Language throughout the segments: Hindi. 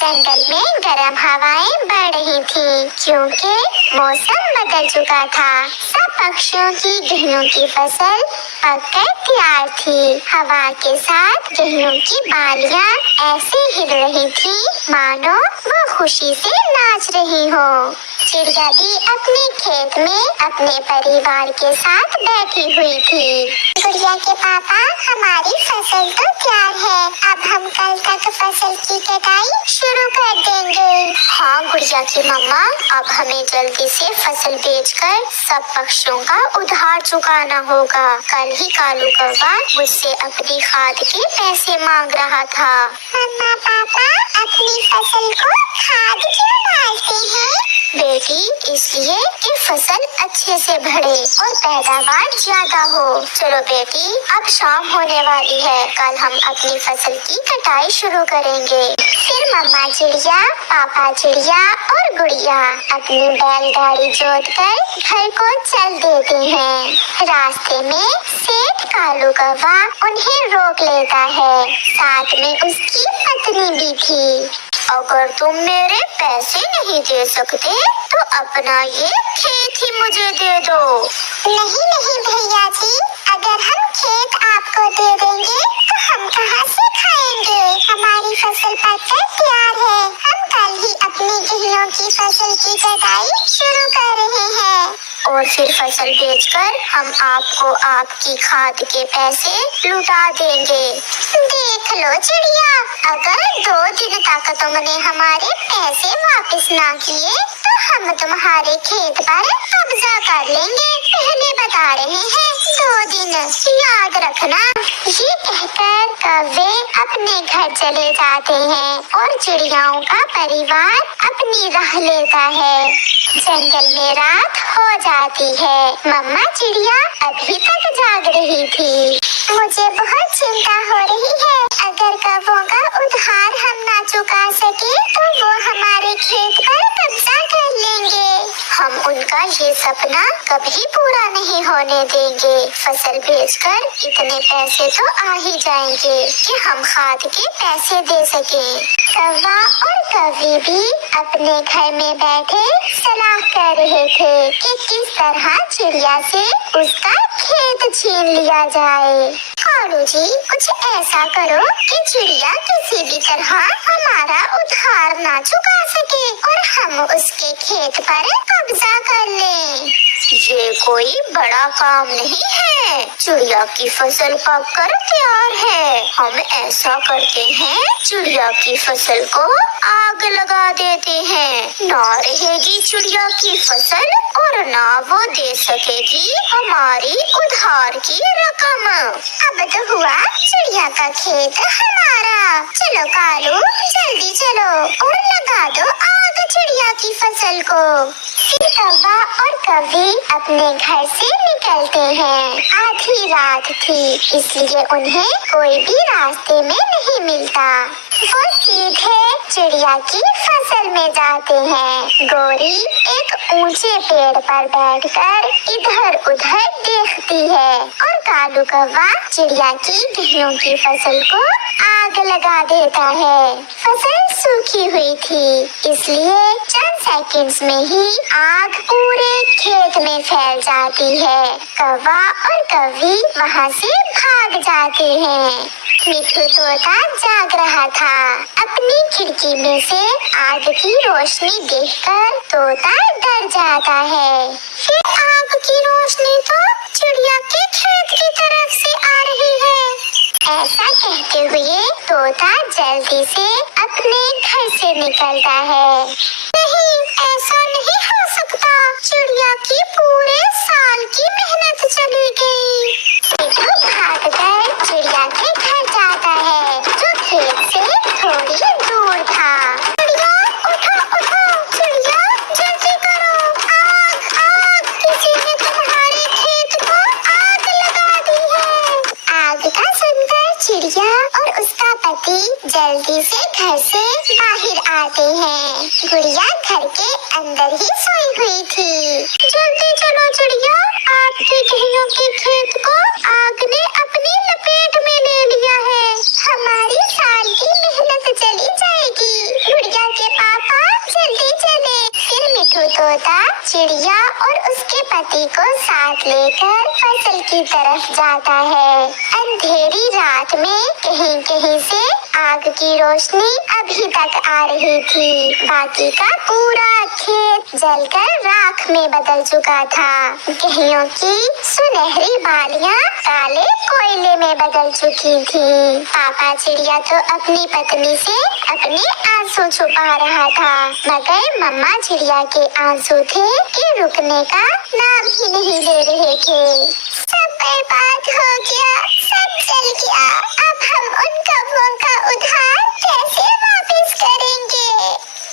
जंगल में गर्म हवाएं बढ़ रही थी क्योंकि मौसम बदल चुका था। सब पक्षियों की गेहूं की फसल पककर तैयार थी। हवा के साथ गेहूं की बालियां ऐसे हिल रही थी मानो वो खुशी से नाच रही हो। चिड़िया भी अपने खेत में अपने परिवार के साथ बैठी हुई थी। गुड़िया के पापा, हमारी फसल तो तैयार है, अब हम कल तक फसल की कटाई शुरू कर देंगे। हाँ गुड़िया की मम्मा, अब हमें जल्दी से फसल बेचकर सब पक्षियों का उधार चुकाना होगा। कल ही कालू कौवा मुझसे अपनी खाद के पैसे मांग रहा था। मम्मा पापा, अपनी फसल को खाद क्यों डालते हैं? बेटी, इसलिए कि फसल अच्छे से बढ़े और पैदावार ज्यादा हो। चलो बेटी, अब शाम होने वाली है, कल हम अपनी फसल की कटाई शुरू करेंगे। फिर मम्मा चिड़िया, पापा चिड़िया और गुड़िया अपनी बैलगाड़ी जोतकर घर को चल देते हैं। रास्ते में सेठ कालू कौवा उन्हें रोक लेता है, साथ में उसकी पत्नी भी थी। अगर तुम मेरे पैसे नहीं दे सकते तो अपना ये खेत ही मुझे दे दो। नहीं नहीं भैया जी, अगर हम खेत आपको दे देंगे तो हम कहाँ से खाएंगे? हमारी फसल पककर तैयार है, हम कल ही अपनी गेहूं की फसल की कटाई शुरू कर रहे हैं और फिर फसल बेचकर हम आपको आपकी खाद के पैसे लुटा देंगे। देख लो चिड़िया, अगर 2 दिन तक तुमने हमारे पैसे वापस ना किए तो हम तुम्हारे खेत पर कब्जा कर लेंगे। पहले बता रहे हैं, 2 दिन याद रखना। ये कहकर कौवे अपने घर चले जाते हैं और चिड़ियाओं का परिवार अपनी राह लेता है। जंगल में रात हो जाती है। मम्मा चिड़िया अभी तक जाग रही थी। मुझे बहुत चिंता हो रही है, अगर कौवों का उधार हम ना चुका सके तो वो हमारे खेत पर कब्जा कर लेंगे। हम उनका ये सपना कभी पूरा नहीं होने देंगे। फसल बेचकर इतने पैसे तो आ ही जाएंगे कि हम खाद के पैसे दे सकें। कौवा और कौवी भी अपने घर में बैठे सलाह कर रहे थे कि किस तरह चिड़िया से उसका खेत छीन लिया जाए। कालू जी, कुछ ऐसा करो कि चिड़िया किसी भी तरह हमारा उधार ना चुका सके और हम उसके खेत पर कब्जा कर लें। ये कोई बड़ा काम नहीं है, चिड़िया की फसल पककर तैयार है। हम ऐसा करते हैं, चिड़िया की फसल को आग लगा देते हैं, ना रहेगी चिड़िया की फसल और ना वो दे सकेगी हमारी उधार की रकम। अब तो हुआ चिड़िया का खेत हमारा। चलो कालू, जल्दी चलो और लगा दो आग चिड़िया की फसल को। फिर कौवा और कौवी अपने घर से निकलते हैं। आधी रात थी, इसलिए उन्हें कोई भी रास्ते में नहीं मिलता। वो सीधे चिड़िया की फसल में जाते हैं। गोरी एक ऊंचे पेड़ पर बैठकर इधर उधर देखती है और कालू कौवा चिड़िया की गेहूं की फसल को आग लगा देता है। फसल सूखी हुई थी, इसलिए चंद सेकंड्स में ही आग पूरे खेत में फैल जाती है। कौवा और कौवी वहाँ से भाग जाते हैं। मिट्ठू तोता जाग रहा था। अपनी खिड़की में से आग की रोशनी देखकर तोता डर जाता है। फिर आग की रोशनी तो चिड़िया के खेत की तरफ से आ रही है। ऐसा कहते हुए तोता जल्दी से अपने घर से निकलता है। नहीं, ऐसा नहीं हो सकता, चिड़िया की पूरे साल की मेहनत चली गई। मिट्ठू भागकर चिड़िया के घर जाता है, जो खेत से थोड़ी दूर था। चिड़िया उठो उठो, चिड़िया जल्दी करो, आग आग, किसी ने तुम्हारे खेत को आग लगा दी है। आग का सुनकर चिड़िया और उसका पति जल्दी से घर से बाहर आते हैं। गुड़िया घर के अंदर ही सोई हुई थी। जल्दी चलो चिड़िया, आपके गेहूं के खेत को आग ने अपनी लपेट में ले लिया है, हमारी साल की मेहनत चली जाएगी। गुड़िया चिड़िया और उसके पति को साथ लेकर फसल की तरफ जाता है। अंधेरी रात में कहीं कहीं से आग की रोशनी अभी तक आ रही थी। बाकी का पूरा खेत जलकर राख में बदल चुका था। गेहूं की सुनहरी बालियां काले कोयले में बदल चुकी थी। पापा चिड़िया तो अपनी पत्नी से अपने आंसू छुपा रहा था, मगर मम्मा चिड़िया के आंसू थे कि रुकने का नाम ही नहीं ले रहे थे। सब बर्बाद हो गया, सब जल गया। अब हम उन कौवों का उद्धार कैसे वापस करेंगे?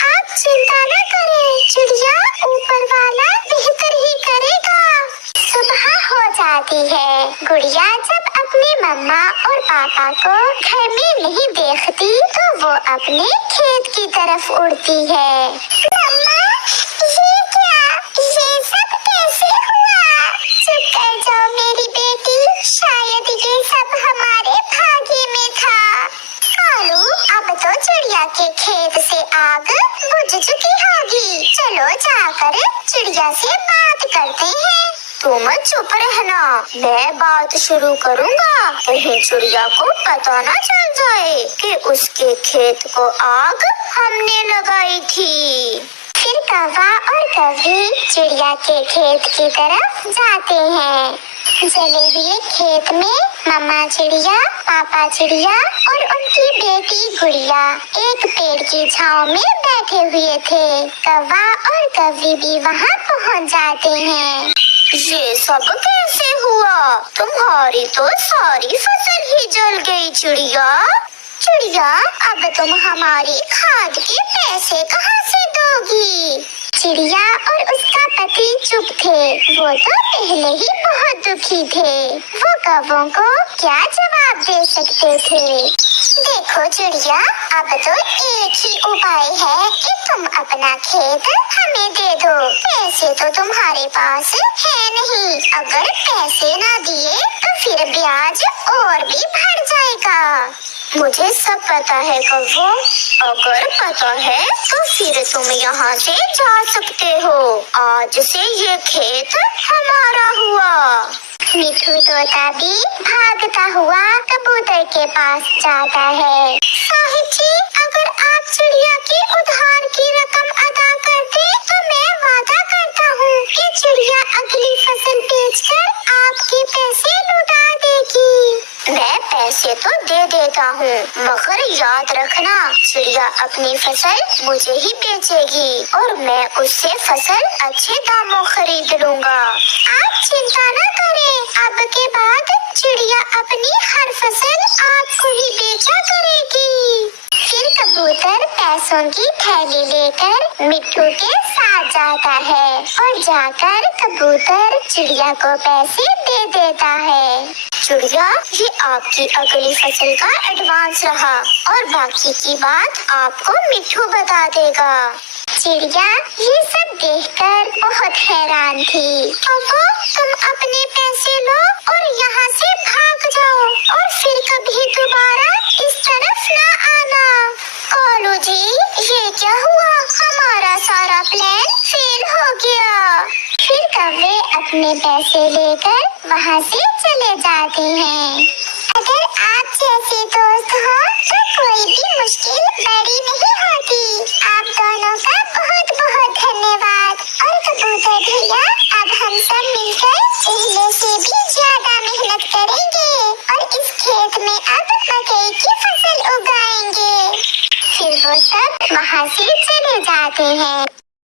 आप चिंता न करें चिड़िया, ऊपर वाला बेहतर ही करेगा। सुबह हो जाती है। गुड़िया जब अपने मम्मा और पापा को घर में नहीं देखती तो वो अपने खेत की तरफ उड़ती है। मम्मा, ये क्या? ये सब कैसे हुआ? चुप कर जाओ मेरी बेटी, शायद ये सब हमारे भाग्य में था। कालू, अब तो चिड़िया के खेत से आग बुझ चुकी होगी। चलो जाकर चिड़िया से बात करते हैं। तुम चुप रहना, मैं बात शुरू करूँगा। कहीं चिड़िया को पता न चल जाए कि उसके खेत को आग हमने लगाई थी। फिर कौवा और कौवी चिड़िया के खेत की तरफ जाते हैं। जले हुए खेत में मम्मा चिड़िया, पापा चिड़िया और उनकी बेटी गुड़िया एक पेड़ की छांव में बैठे हुए थे। कौवा और कौवी भी वहाँ पहुँच जाते हैं। ये सब कैसे हुआ? तुम्हारी तो सारी फसल ही जल गई चिड़िया। चिड़िया, अब तुम हमारी खाद के पैसे कहाँ से दोगी? चिड़िया और उसका पति चुप थे। वो तो पहले ही बहुत दुखी थे। वो कौवों को क्या जवाब दे सकते थे? देखो चिड़िया, अब तो एक ही उपाय है कि तुम अपना खेत हमें दे दो। पैसे तो तुम्हारे पास है नहीं। अगर पैसे ना दिए तो फिर ब्याज और भी बढ़ जाएगा। मुझे सब पता है कौवो। अगर पता है तो फिर तुम यहाँ से जा सकते हो। आज से ये खेत हमारा हुआ। मिठू तोता भी भागता हुआ कबूतर के पास जाता है। साहिब जी, अगर आप चिड़िया की उधार की रकम अदा कर दे तो मैं वादा करता हूँ कि चिड़िया अगली फसल बेचकर आपके पैसे लौटा देगी। मैं पैसे तो दे देता हूँ, मगर याद रखना चिड़िया अपनी फसल मुझे ही बेचेगी और मैं उससे फसल अच्छे दामों खरीद लूँगा। आप चिंता न करें, अब के बाद चिड़िया अपनी हर फसल आपको ही बेचा करेगी। फिर कबूतर पैसों की थैली लेकर मिट्ठू के साथ जाता है और जाकर कबूतर चिड़िया को पैसे दे देता है। चिड़िया, ये आपकी अगली फसल का एडवांस रहा और बाकी की बात आपको मिट्ठू बता देगा। चिड़िया ये सब देखकर बहुत हैरान थी। कौवा, तुम अपने पैसे लो और यहाँ से भाग जाओ और फिर कभी दोबारा इस तरफ ना आना। कालू जी, ये क्या हुआ? हमारा सारा प्लान फेल हो गया। फिर कौवे अपने पैसे लेकर वहाँ से चले जाते हैं। अगर आप जैसे दोस्त हो तो कोई भी मुश्किल बड़ी नहीं होती। आप दोनों का बहुत बहुत धन्यवाद। और कबूतर भैया, अब हम सब मिलकर पहले से भी ज्यादा मेहनत करेंगे और इस खेत में अब मकई की फसल उगाएंगे। फिर वो सब वहाँ से चले जाते हैं।